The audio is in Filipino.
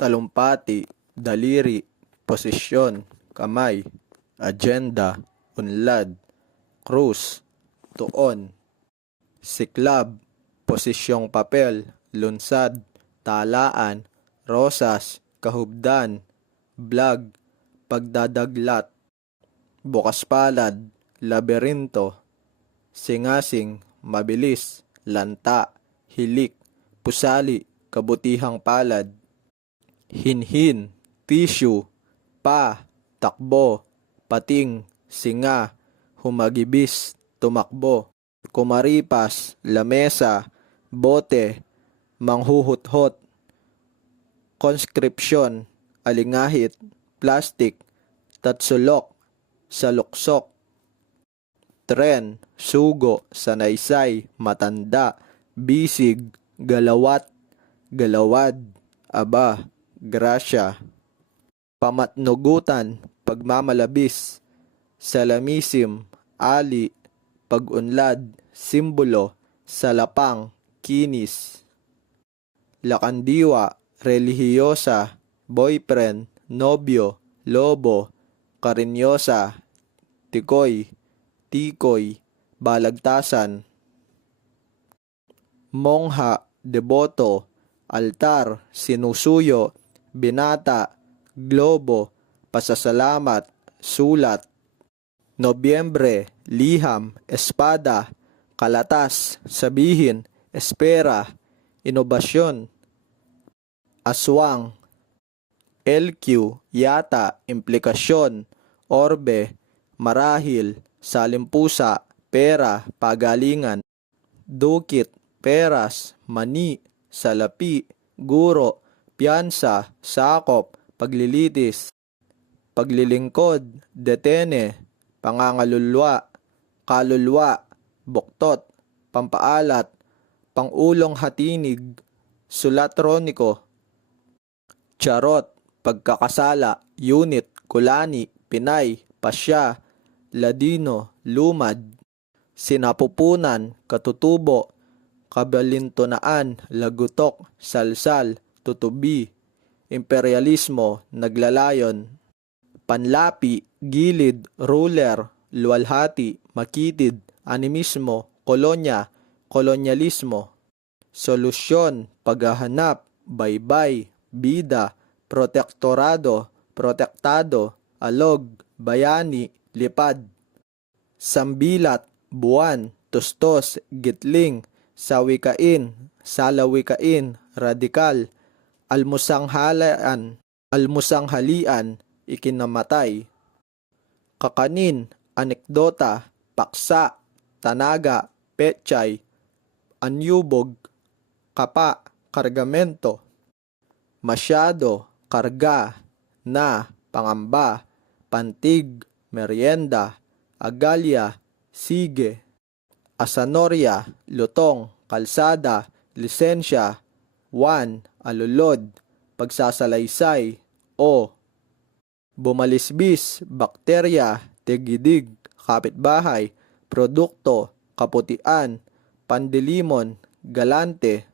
talumpati, daliri, posisyon, kamay, agenda, unlad, krus, tuon, siklab, posisyong papel, lunsad, talaan, rosas, kahubdan, blag, pagdadaglat, bukas palad, laberinto, singasing, mabilis, lanta, hilik, pusali, kabutihang palad, hinhin, tissue, pa, takbo, pating, singa, humagibis, tumakbo, kumaripas, lamesa, bote, manghuhuthot, conscription, alingahit, plastic, tatsulok, saluksok, tren, sugo, sanaysay, matanda, bisig, galawat, galawad, aba, grasya, pamatnugutan, pagmamalabis, salamisim, ali, pagunlad, simbolo, salapang, kinis, lakandiwa, relihiyosa, boyfriend, nobyo, lobo, karinyosa, tikoy, tikoy, balagtasan, mongha, deboto, altar, sinusuyo, binata, globo, pasasalamat, sulat, Nobyembre, liham, espada, kalatas, sabihin, espera, inobasyon, aswang, LQ, yata, implikasyon, orbe, marahil, salimpusa, pera, pagalingan, dukit, peras, mani, salapi, guro, piyansa, sakop, paglilitis, paglilingkod, detene, pangangalulwa, kalulwa, buktot, pampaalat, pangulong hatinig, sulatroniko, charot, pagkakasala, unit, kulani, pinay, pasya, ladino, lumad, sinapupunan, katutubo, kabalintunaan, lagutok, salsal, tutubi, imperialismo, naglalayon, panlapi, gilid, ruler, luwalhati, makitid, animismo, kolonya, kolonyalismo, solusyon, paghahanap, baybay, bida, protektorado, protektado, alog, bayani, lipad, sambilat, buwan, tustos, gitling, sawikain, salawikain, radikal, almusanghalian, ikinamatay, kakanin, anekdota, paksa, tanaga, pechay, anyubog, kapa, kargamento, masyado, karga, na, pangamba, pantig, merienda, agalya, sige, asanorya, lutong, kalsada, lisensya, alulod, pagsasalaysay, o, bumalisbis, bakterya, tigidig, kapitbahay, produkto, kaputian, pandilimon, galante,